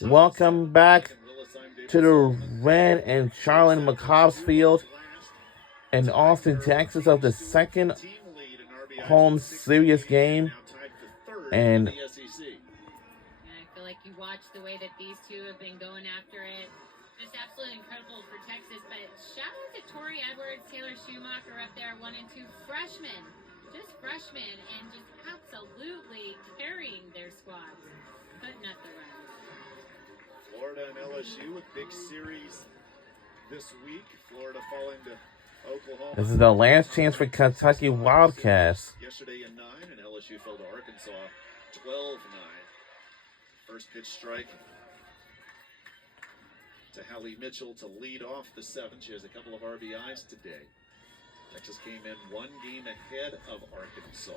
Welcome back to the Red and Charlotte McCobb's Field in Austin, Texas, of the second home series game. And I feel like you watch the way that these two have been going after it. Just absolutely incredible for Texas. But shout out to Tori Edwards, Taylor Schumacher up there, 1 and 2 freshmen. Just freshmen and just absolutely carrying their squads. Putting up the run. Florida and LSU with big series this week. Florida falling to Oklahoma. This is the last chance for Kentucky Wildcats. Yesterday in 9, and LSU fell to Arkansas 12-9. First pitch strike to Hallie Mitchell to lead off the 7th. She has a couple of RBIs today. Texas came in 1 game ahead of Arkansas.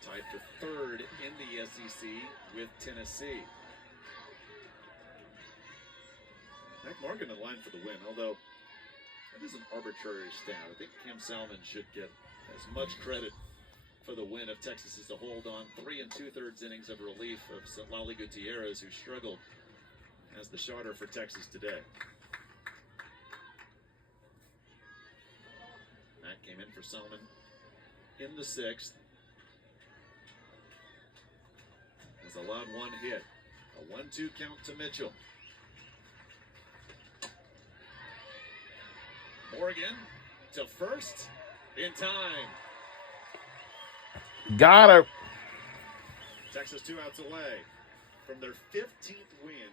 Tied for 3rd in the SEC with Tennessee. Mac Morgan in line for the win, although that is an arbitrary stat. I think Cam Salmon should get as much credit for the win of Texas as to hold on 3 2/3 innings of relief of Lali Gutierrez, who struggled as the starter for Texas today. Mac came in for Salmon in the 6th. Has allowed 1 hit. A 1-2 count to Mitchell. Morgan to first in time. Got her. Texas 2 outs away from their 15th win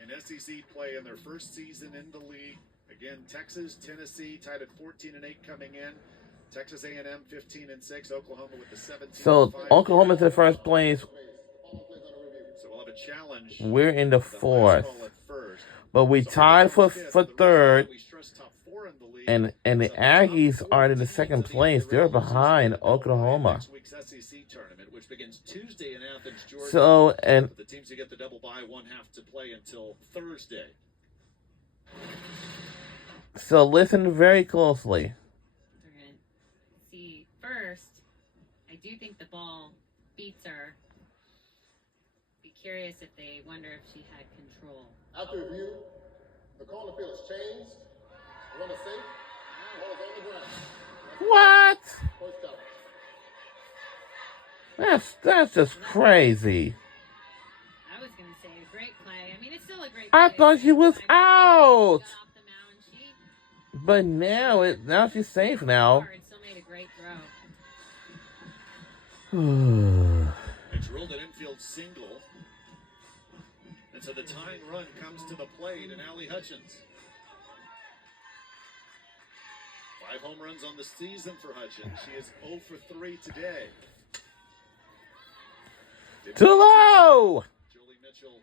in SEC play in their first season in the league. Again, Texas, Tennessee tied at 14-8 coming in. Texas A&M 15-6. Oklahoma with the 17th. So Oklahoma's in first place. So we'll have a challenge. We're in the 4th. But we tied for 3rd. And the Aggies are in the 2nd place. They're behind Oklahoma. Which begins Tuesday in Athens, Georgia. So, and the teams who get the double bye won't have to play until Thursday. So listen very closely. We're going to see first. I do think the ball beats her. Be curious if they wonder if she had control. After review, the corner field has changed. Runner safe. Ball is on the ground. What? First down. That's just crazy. I was going to say a great play. I mean, it's still a great I play. thought she was out. Off the mound. But now she's safe now. Still made a great Hmm. It's ruled an infield single. And so the tying run comes to the plate, and Allie Hutchins. 5 home runs on the season for Hutchins. She is 0 for 3 today. Too low! Julie Mitchell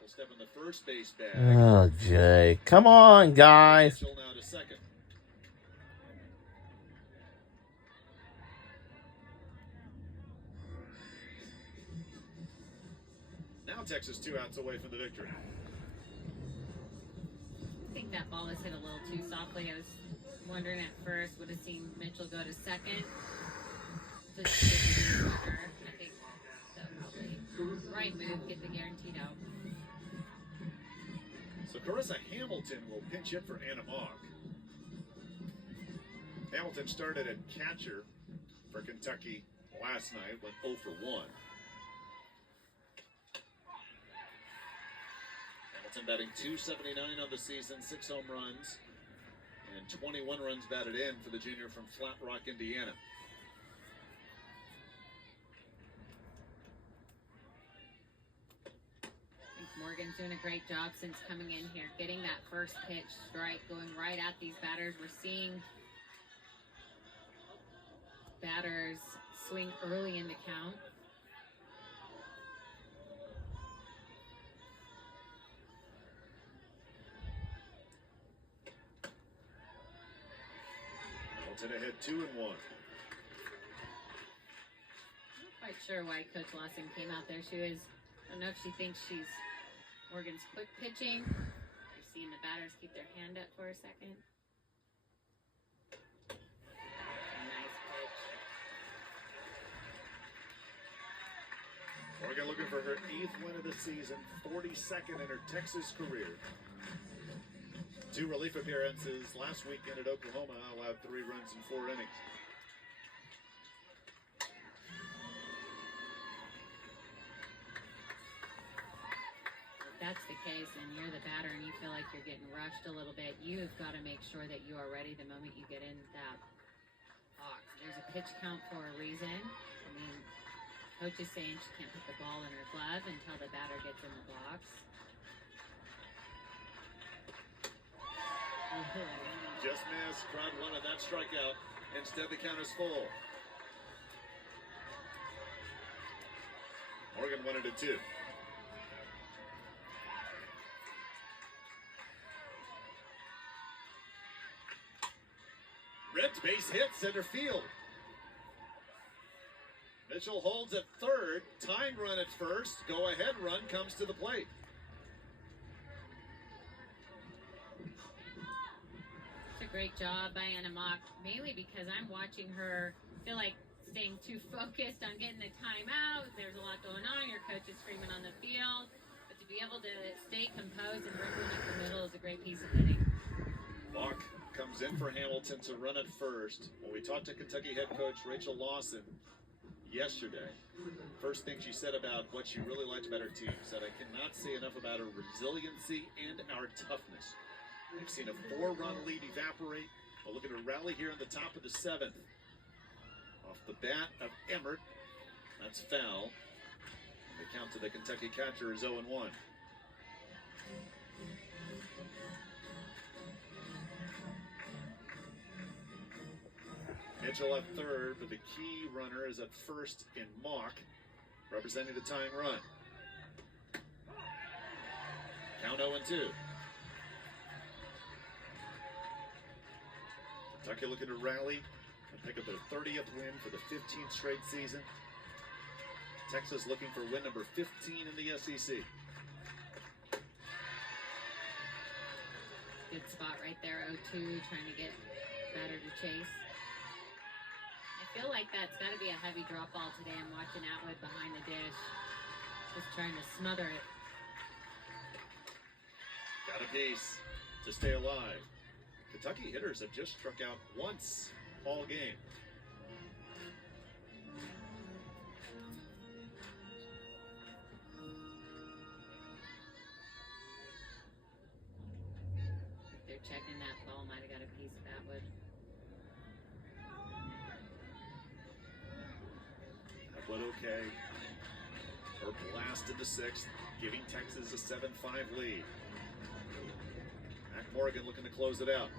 will step in the first base bag. Oh, Jay. Come on, guys. Mitchell now to second. Now Texas 2 outs away from the victory. I think that ball was hit a little too softly. I was wondering at first, would have seen Mitchell go to second. Just to get the runner. I think that probably right move, get the guaranteed out. So Carissa Hamilton will pinch hit for Anna Mogg. Hamilton started at catcher for Kentucky last night, went 0 for 1. Hamilton batting .279 on the season, 6 home runs, and 21 runs batted in for the junior from Flat Rock, Indiana. Morgan's doing a great job since coming in here, getting that first pitch strike, going right at these batters. We're seeing batters swing early in the count. Hamilton ahead 2-1. Not quite sure why Coach Lawson came out there. I don't know if she thinks she's Morgan's quick pitching. You're seeing the batters keep their hand up for a second. Nice pitch. Morgan looking for her 8th win of the season, 42nd in her Texas career. 2 relief appearances last weekend at Oklahoma, allowed 3 runs in 4 innings. If that's the case and you're the batter and you feel like you're getting rushed a little bit, you've got to make sure that you are ready the moment you get in that box. There's a pitch count for a reason. I mean, coach is saying she can't put the ball in her glove until the batter gets in the box. Just missed. Crowd wanted that strikeout. Instead, the count is full. Morgan wanted it 2. Ripped, base hit, center field. Mitchell holds at third. Tying run at first. Go ahead run comes to the plate. Great job by Anna Mock, mainly because I'm watching her feel like staying too focused on getting the timeout. There's a lot going on. Your coach is screaming on the field. But to be able to stay composed and bring one up the middle is a great piece of hitting. Mock comes in for Hamilton to run at first. When we talked to Kentucky head coach Rachel Lawson yesterday, first thing she said about what she really liked about her team, said, "I cannot say enough about our resiliency and our toughness." We've seen a 4-run lead evaporate. We'll look at a rally here in the top of the 7th. Off the bat of Emmert. That's foul. And the count to the Kentucky catcher is 0-1. Mitchell at third, but the key runner is at first in Mock, representing the tying run. Count 0-2. Kentucky looking to rally and pick up their 30th win for the 15th straight season. Texas looking for win number 15 in the SEC. Good spot right there, 0-2, trying to get batter to chase. I feel like that's got to be a heavy drop ball today. I'm watching Atwood behind the dish, just trying to smother it. Got a piece to stay alive. Kentucky hitters have just struck out once all game. They're checking that ball, might have got a piece of Atwood. Atwood okay. Her blast in the 6th, giving Texas a 7-5 lead. Mac Morgan looking to close it out.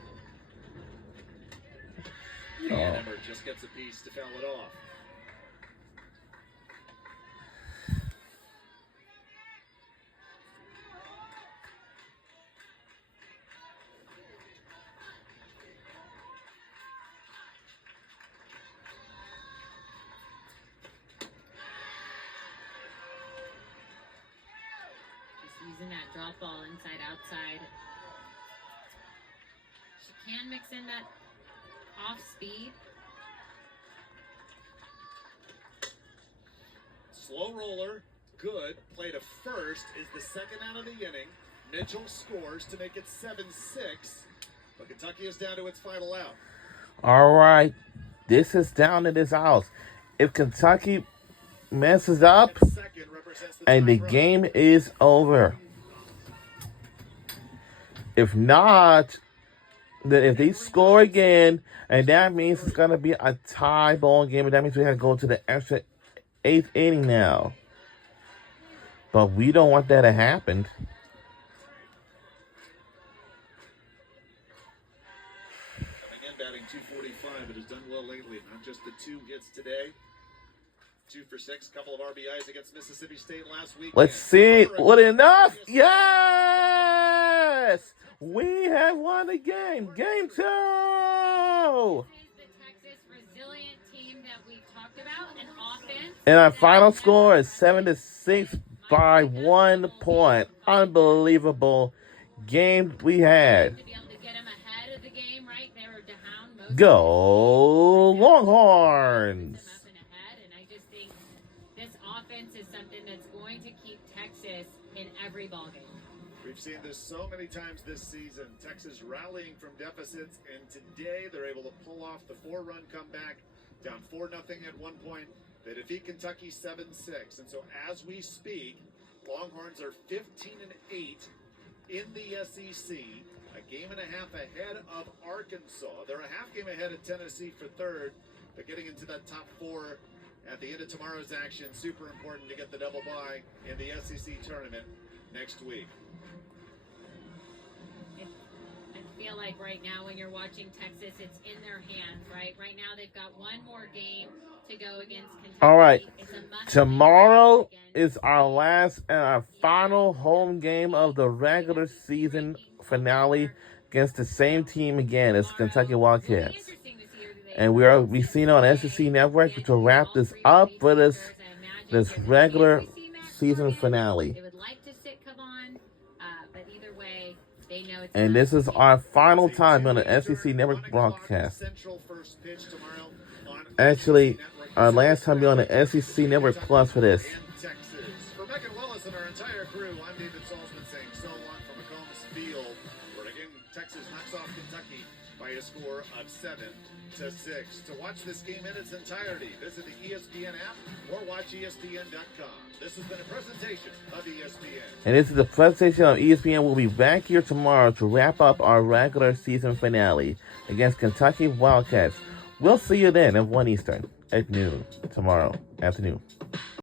And Emmert just gets a piece to foul it off. Just using that drop ball inside outside. She can mix in that off speed. Slow roller, good. Play to first is the 2nd out of the inning. Mitchell scores to make it 7-6. But Kentucky is down to its final out. All right. This is down to this house. If Kentucky messes up and the game is over. If not, then if they score again, and that means it's going to be a tie ball game, and that means we have to go to the extra 8th inning now. But we don't want that to happen. Again, batting .245, but has done well lately. Not just the 2 hits today. 2 for 6, couple of RBIs against Mississippi State last week. Let's see. What enough? Yes! We have won the game. Game 2! This is the Texas resilient team that we talked about, an offense. And our final score is 7-6 by 1 point. Unbelievable game we had. To be able to get them ahead of the game, right? They were down most Go Longhorns! up and ahead, and I just think this offense defense is something that's going to keep Texas in every ballgame. We've seen this so many times this season. Texas rallying from deficits, and today they're able to pull off the 4-run comeback, down 4-0 at one point. They defeat Kentucky 7-6, and so as we speak, Longhorns are 15-8 in the SEC, a game and a half ahead of Arkansas. They're a half game ahead of Tennessee for third, but getting into that top 4 at the end of tomorrow's action, super important to get the double bye in the SEC tournament next week. I feel like right now when you're watching Texas, it's in their hands, right? Right now they've got one more game to go against Kentucky. All right. Tomorrow against is our last and our final home game of the regular season finale against the same team again as Kentucky Wildcats. And we seen on SEC Network to wrap this up for this regular season finale. They would like to sit Kavan, but either way, they know it's And this is our final time on the SEC Network broadcast. Actually, our last time being on the SEC Network Plus for this. For Beck and Willis and our entire crew, I'm David Salzman saying so long from McCombs Field, where again Texas knocks off Kentucky by a score of 7-6. To watch this game in its entirety, visit the ESPN app or watch ESPN.com. This has been a presentation of ESPN. And this is the presentation of ESPN. We'll be back here tomorrow to wrap up our regular season finale against Kentucky Wildcats. We'll see you then at 1 Eastern at noon tomorrow afternoon.